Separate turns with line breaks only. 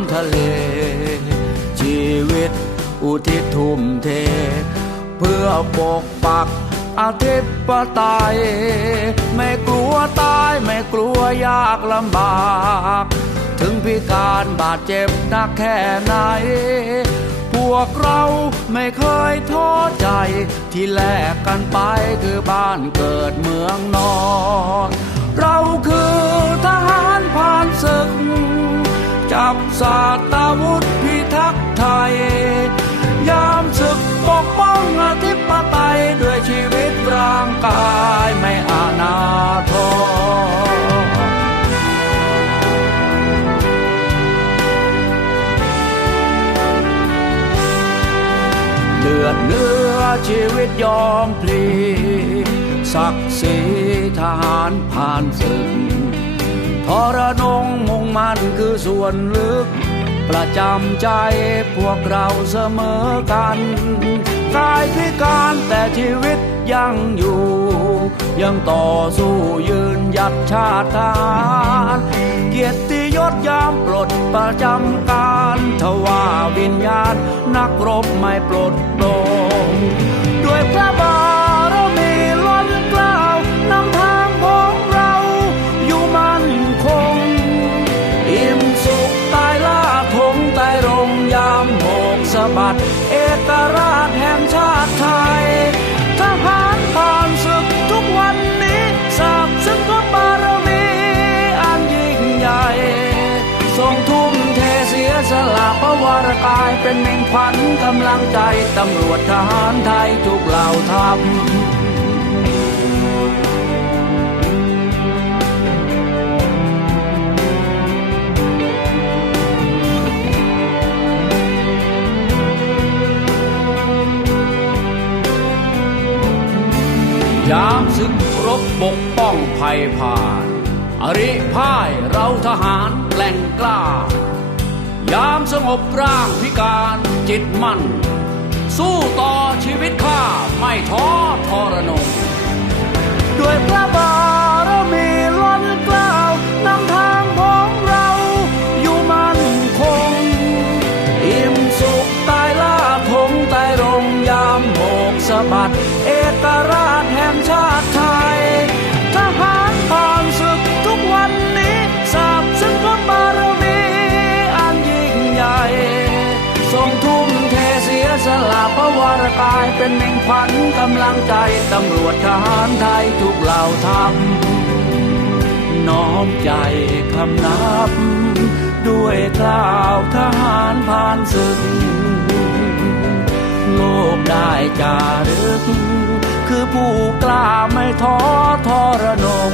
ำทะเล ชีวิตอุทิศทุ่มเท เพื่อปกปักอาทิตย์ปไตยไม่กลัวตายไม่กลัวยากลำบาก ถึงพิการบาดเจ็บนักแค่ไหน พวกเราไม่เคยท้อใจที่แลกกันไปคือบ้านเกิดเมืองนอน เราคือทหารผ่านศึก จับสาตาวุธพิทักษ์ไทย ยามศึกปกป้องอธิปไตยด้วยชีวิตร่างกายไม่อานาทรเลือดเนื้อชีวิตยอมพลีศักดิ์ศรีทหารผ่านศึก ทรนงมุ่งมันคือส่วนลึก ประจำใจพวกเราเสมอกันกายพิการแต่ชีวิตยังอยู่ ยังต่อสู้ยืนหยัดชาติทารเกียรติยศยามปลดประจำการทว่าวิญญาณนักรบไม่ปลดโปร่งด้วยพระบาร บัดเอกราชแห่งชาติไทยทหารผ่านศึกทุกวันนี้สาบซึ่งพระบารมีอันยิ่งใหญ่ทรงทุ่มเทเสียสละพระวรกายเป็นเม่งขวัญกำลังใจตำรวจทหารไทยทุกเหล่าทัพ ยามศึกรบปกป้องภัยผ่าน อริพ่ายเราทหารแกล่งกล้า ยามสงบร่างพิการจิตมั่น สู้ต่อชีวิตข้าไม่ท้อทรนงด้วยพระบาท บัดเอกราชแห่งชาติไทย ทหารผ่านศึกทุกวันนี้สาบซึ่งพระบารมีอันยิ่งใหญ่ ทรงทุ่มเทเสียสละพระวรกายเป็นเม่งขวัญกำลังใจตำรวจทหารไทยทุกเหล่าทัพน้อมใจคำนับ ด้วยกล่าวทหารผ่านศึกโลกได้จาก ผู้กล้าไม่ท้อทรนง